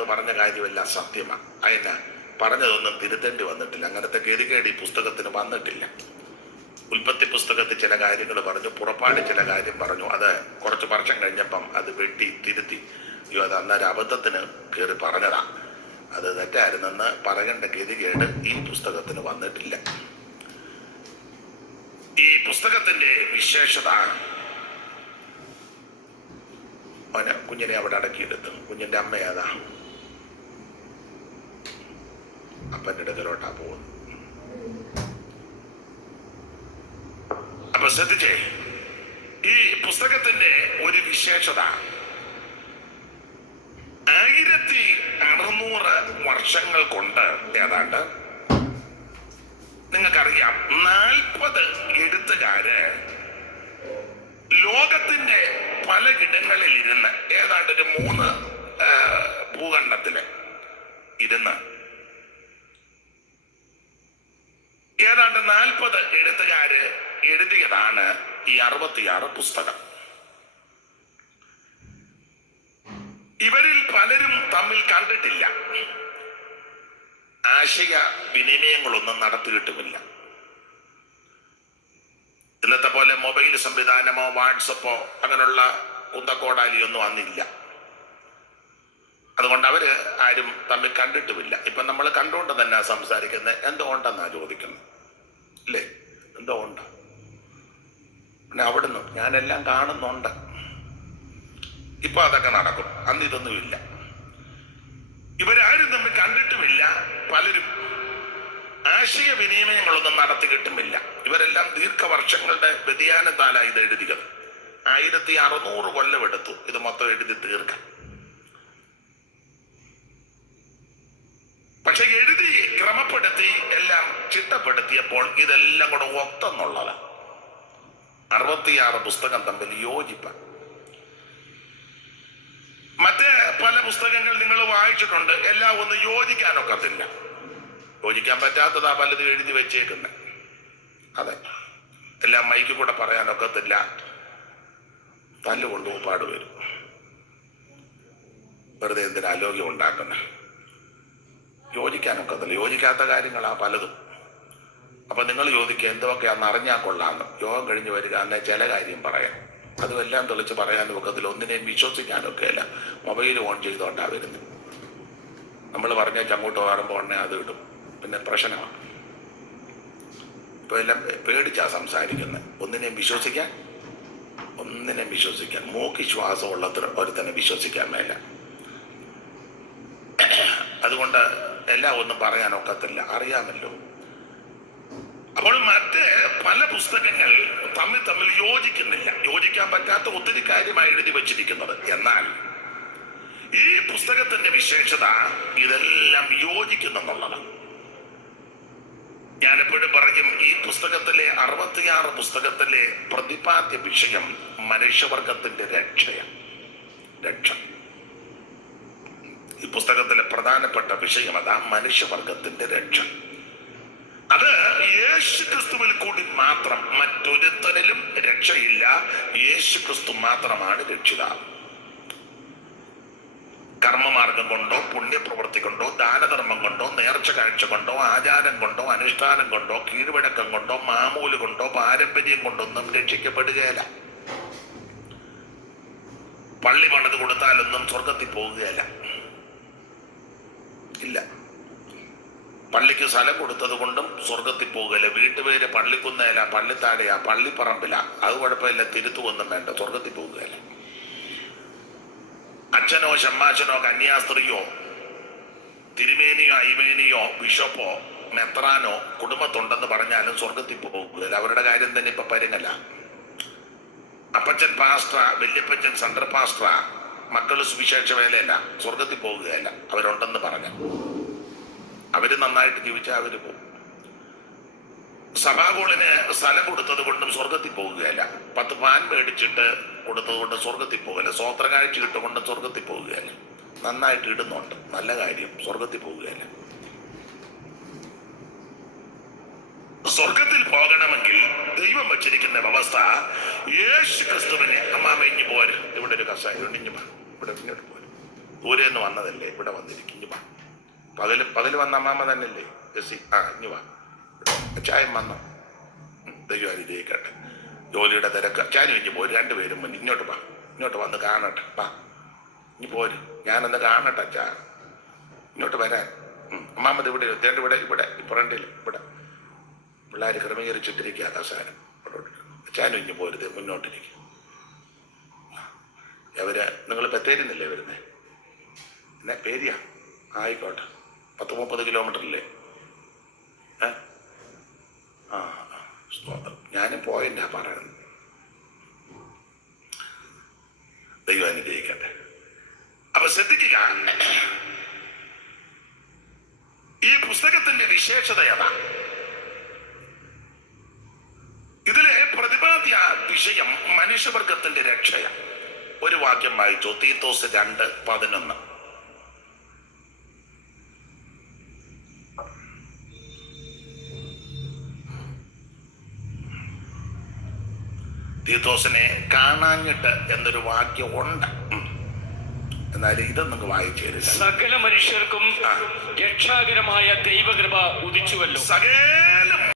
അതിനകത്ത് പറഞ്ഞ കാര്യമെല്ലാം സത്യമാണ്. അതിന് പറഞ്ഞതൊന്നും തിരുത്തേണ്ടി വന്നിട്ടില്ല. അങ്ങനത്തെ ഗതികേട് ഈ പുസ്തകത്തിന് വന്നിട്ടില്ല. ഉൽപ്പത്തി പുസ്തകത്തിൽ ചില കാര്യങ്ങൾ പറഞ്ഞു, പുറപ്പാട് ചില കാര്യം പറഞ്ഞു. അത് കുറച്ച് വർഷം കഴിഞ്ഞപ്പം അത് വെട്ടി തിരുത്തി. അയ്യോ, അത് അന്നേരം അബദ്ധത്തിന് കയറി പറഞ്ഞതാ, അത് തെറ്റായിരുന്നെന്ന് പറയേണ്ട ഗതികേട് ഈ പുസ്തകത്തിന് വന്നിട്ടില്ല. ഈ പുസ്തകത്തിന്റെ വിശേഷത, കുഞ്ഞിനെ അവിടെ അടക്കിയെടുത്തു. കുഞ്ഞിന്റെ അമ്മ ഏതാ? അപ്പൻ്റെ അടുക്കലോട്ടാ പോകുന്നു. അപ്പൊ ശ്രദ്ധിച്ചേ, ഈ പുസ്തകത്തിന്റെ ഒരു വിശേഷത, 1600 വർഷങ്ങൾ കൊണ്ട് ഏതാണ്ട് നിങ്ങൾക്കറിയാം 40 എഴുത്തുകാര് ലോകത്തിന്റെ പല ഇടങ്ങളിൽ ഇരുന്ന്, ഏതാണ്ട് ഒരു 3 ഭൂഖണ്ഡത്തില് ഇരുന്ന് ഏതാണ്ട് 40 എഴുത്തുകാര് എഴുതിയതാണ് ഈ 66 പുസ്തകം. ഇവരിൽ പലരും തമ്മിൽ കണ്ടിട്ടില്ല, ആശയ വിനിമയങ്ങളൊന്നും നടത്തിയിട്ടുമില്ല. ഇന്നത്തെ പോലെ മൊബൈൽ സംവിധാനമോ വാട്സപ്പോ അങ്ങനെയുള്ള കുന്തക്കോടാലിയൊന്നും അന്നില്ല. അതുകൊണ്ട് അവര് ആരും തമ്മിൽ കണ്ടിട്ടുമില്ല. ഇപ്പൊ നമ്മൾ കണ്ടുകൊണ്ട് തന്നെ സംസാരിക്കുന്നത്. എന്തുകൊണ്ടെന്നാ ചോദിക്കുന്നത് അല്ലേ? എന്തുകൊണ്ട്? പിന്നെ അവിടുന്ന് ഞാനെല്ലാം കാണുന്നുണ്ട്. ഇപ്പൊ അതൊക്കെ നടക്കും. അന്ന് ഇതൊന്നുമില്ല. ഇവരാരും തമ്മിൽ കണ്ടിട്ടുമില്ല. പലരും ആശയവിനിമയങ്ങളൊന്നും നടത്തിയിട്ടുമില്ല. ഇവരെല്ലാം ദീർഘവർഷങ്ങളുടെ വ്യതിയാനത്താലാണ് ഇത് എഴുതിയത്. 1600 കൊല്ലം എടുത്തു ഇത് മൊത്തം എഴുതി തീർക്കാൻ. പക്ഷെ എഴുതി ക്രമപ്പെടുത്തി എല്ലാം ചിട്ടപ്പെടുത്തിയപ്പോൾ ഇതെല്ലാം കൂടെ ഒത്തെന്നുള്ളത് 66 പുസ്തകം തമ്മിൽ യോജിപ്പാൻ. മറ്റേ പല പുസ്തകങ്ങൾ നിങ്ങൾ വായിച്ചിട്ടുണ്ട്, എല്ലാം ഒന്ന് യോജിക്കാനൊക്കത്തില്ല. യോജിക്കാൻ പറ്റാത്തതാ പലതും എഴുതി വെച്ചേക്കുന്നത്. അതെ, എല്ലാം മൈക്ക് കൂടെ പറയാനൊക്കത്തില്ല. തല്ലുകൊണ്ട് ഉപ്പാട് വരും. വെറുതെ എന്തിനാ ആലോക്യം ഉണ്ടാക്കുന്നത്? യോജിക്കാനൊക്കത്തില്ല. യോജിക്കാത്ത കാര്യങ്ങളാ പലതും. അപ്പൊ നിങ്ങൾ ചോദിക്കുക എന്തൊക്കെയാന്ന് അറിഞ്ഞാൽ കൊള്ളാന്ന്. യോഗം കഴിഞ്ഞ് വരിക എന്നെ ചില കാര്യം പറയാം. അതും എല്ലാം തെളിച്ച് പറയാനും ഒക്കത്തില്ല. ഒന്നിനെയും വിശ്വസിക്കാനൊക്കെ അല്ല. മൊബൈൽ ഓൺ ചെയ്തോണ്ടാ വരുന്നത്. നമ്മൾ പറഞ്ഞേച്ച് അങ്ങോട്ട് മാറുമ്പോൾ ഉടനെ അത് ഇടും. പിന്നെ പ്രശ്നമാണ്. ഇപ്പൊ എല്ലാം പേടിച്ചാ സംസാരിക്കുന്നത്. ഒന്നിനെയും വിശ്വസിക്കാൻ മൂക്കി ശ്വാസമുള്ള ഒരുത്തനെ വിശ്വസിക്കാൻ മേല. അതുകൊണ്ട് എല്ലാം ഒന്നും പറയാനൊക്കത്തില്ല, അറിയാമല്ലോ. അപ്പോൾ മറ്റ് പല പുസ്തകങ്ങൾ തമ്മിൽ യോജിക്കുന്നില്ല. യോജിക്കാൻ പറ്റാത്ത ഒത്തിരി കാര്യമായി എഴുതി വച്ചിരിക്കുന്നത്. എന്നാൽ ഈ പുസ്തകത്തിന്റെ വിശേഷത ഇതെല്ലാം യോജിക്കുന്നെന്നുള്ളതാണ്. ഞാനെപ്പോഴും പറയും, ഈ പുസ്തകത്തിലെ 66 പുസ്തകത്തിലെ പ്രതിപാദ്യ വിഷയം മനുഷ്യവർഗത്തിന്റെ രക്ഷയാണ്. രക്ഷ ഈ പുസ്തകത്തിലെ പ്രധാനപ്പെട്ട വിഷയം അതാ, മനുഷ്യവർഗത്തിന്റെ രക്ഷ. അത് യേശു ക്രിസ്തുവിൽ കൂടി മാത്രം, മറ്റൊരുത്തരിലും രക്ഷയില്ല. യേശു ക്രിസ്തു മാത്രമാണ് രക്ഷിതാവ്. കർമ്മമാർഗം കൊണ്ടോ പുണ്യപ്രവൃത്തി കൊണ്ടോ ദാനധർമ്മം കൊണ്ടോ നേർച്ച കാഴ്ച കൊണ്ടോ ആചാരം കൊണ്ടോ അനുഷ്ഠാനം കൊണ്ടോ കീഴ്വഴക്കം കൊണ്ടോ മാമൂല് കൊണ്ടോ പാരമ്പര്യം കൊണ്ടൊന്നും രക്ഷിക്കപ്പെടുകയല്ല. പള്ളി പണിത് കൊടുത്താലൊന്നും സ്വർഗത്തിൽ പോകുകയല്ല. ഇല്ല. പള്ളിക്ക് സ്ഥലം കൊടുത്തത് കൊണ്ടും സ്വർഗത്തിൽ പോകുകയല്ല. വീട്ടുപേര് പള്ളിക്കുന്നേല, പള്ളിത്താഴയാ, പള്ളിപ്പറമ്പില, അത് കുഴപ്പമില്ല, തിരുത്തുവൊന്നും വേണ്ട, സ്വർഗത്തിൽ പോകുകയല്ല. അച്ഛനോ ഷമ്മാശനോ കന്യാസ്ത്രീയോ തിരുമേനിയോ അയ്മേനിയോ ബിഷപ്പോ മെത്രാനോ കുടുംബത്തുണ്ടെന്ന് പറഞ്ഞാലും സ്വർഗത്തിൽ പോകുകയില്ല. അവരുടെ കാര്യം തന്നെ ഇപ്പൊ പരുങ്ങല്ല. അപ്പച്ചൻ പാസ്റ്റർ, വല്യപ്പച്ചൻ സെൻട്രൽ പാസ്റ്റർ, മക്കള് സുവിശേഷ വേലയല്ല, സ്വർഗത്തിൽ പോകുകയല്ല. അവരുണ്ടെന്ന് പറഞ്ഞ അവര് നന്നായിട്ട് ജീവിച്ചാൽ അവര് പോകും. സഭാഗോളിന് സ്ഥലം കൊടുത്തത് കൊണ്ടും സ്വർഗത്തിൽ പോകുകയല്ല. 10 പാൻ മേടിച്ചിട്ട് കൊടുത്തത് കൊണ്ട് സ്വർഗത്തിൽ പോകുകയല്ല. സ്വോത്ര കാഴ്ച ഇട്ടുകൊണ്ട് സ്വർഗത്തിൽ പോകുകയല്ല. നന്നായിട്ട് ഇടുന്നുണ്ട്, നല്ല കാര്യം, സ്വർഗത്തിൽ പോകുകയല്ല. സ്വർഗത്തിൽ പോകണമെങ്കിൽ ദൈവം വച്ചിരിക്കുന്ന വ്യവസ്ഥ, യേശു ക്രിസ്തുവിനെ അമ്മാമ ഇഞ്ഞു പോര്, ഇവിടെ ഒരു കസായ ഇഞ്ഞു ഇവിടെ ഇങ്ങോട്ട് പോര്, ദൂരെ നിന്ന് വന്നതല്ലേ, ഇവിടെ വന്നിരിക്കും. ഇഞ്ഞു വാ. പകല് വന്ന അമ്മാമ്മ തന്നെയല്ലേ ജെസ്സി? ഇഞ്ഞു വാ. ചായം വന്നോ? ദൈവം അനുഗ്രഹിക്കട്ടെ. ജോലിയുടെ തിരക്ക്. ചാനും ഇഞ്ഞു പോരും, രണ്ടുപേരും മുന്നിൽ ഇങ്ങോട്ട് വാ. ഇങ്ങോട്ട് വന്ന് കാണട്ടെ. വാ, ഇനി പോരും. ഞാനൊന്ന് കാണട്ടെ അച്ഛാ. ഇങ്ങോട്ട് വരാൻ. അമ്മാമ്മത് ഇവിടെ ഇവിടെ ഇവിടെ ഫ്രണ്ടിൽ ഇവിടെ പിള്ളേർ ക്രമീകരിച്ചിട്ടിരിക്കുക കസാരം. ചാനും ഇഞ്ഞു പോരുത്, മുന്നോട്ടിരിക്കും. നിങ്ങൾ ബത്തേരിന്നല്ലേ വരുന്നേ? എന്നെ പേരിയാ? ആയിക്കോട്ടെ. 30-30 കിലോമീറ്ററില്ലേ? ഞാനും പോയിന്റാ പറയുന്നത്. ദൈവം അനുഗ്രഹിക്കട്ടെ. അപ്പൊ ശ്രദ്ധിക്കുക, ഈ പുസ്തകത്തിന്റെ വിശേഷത ഏതാ? ഇതിലെ പ്രതിപാദ്യ വിഷയം മനുഷ്യവർഗത്തിന്റെ രക്ഷയാണ്. ഒരു വാക്യം വായിച്ചു, തീത്തോസ് 2:11. തീത്തോസിനെ കാണാഞ്ഞിട്ട് എന്നൊരു വാക്യം ഉണ്ട്. എന്നാലും ഇതൊന്നും വായിച്ചു തരില്ല. സകല മനുഷ്യർക്കും രക്ഷാകരമായ ദൈവകൃപ ഉദിച്ചുവല്ലോ. സകല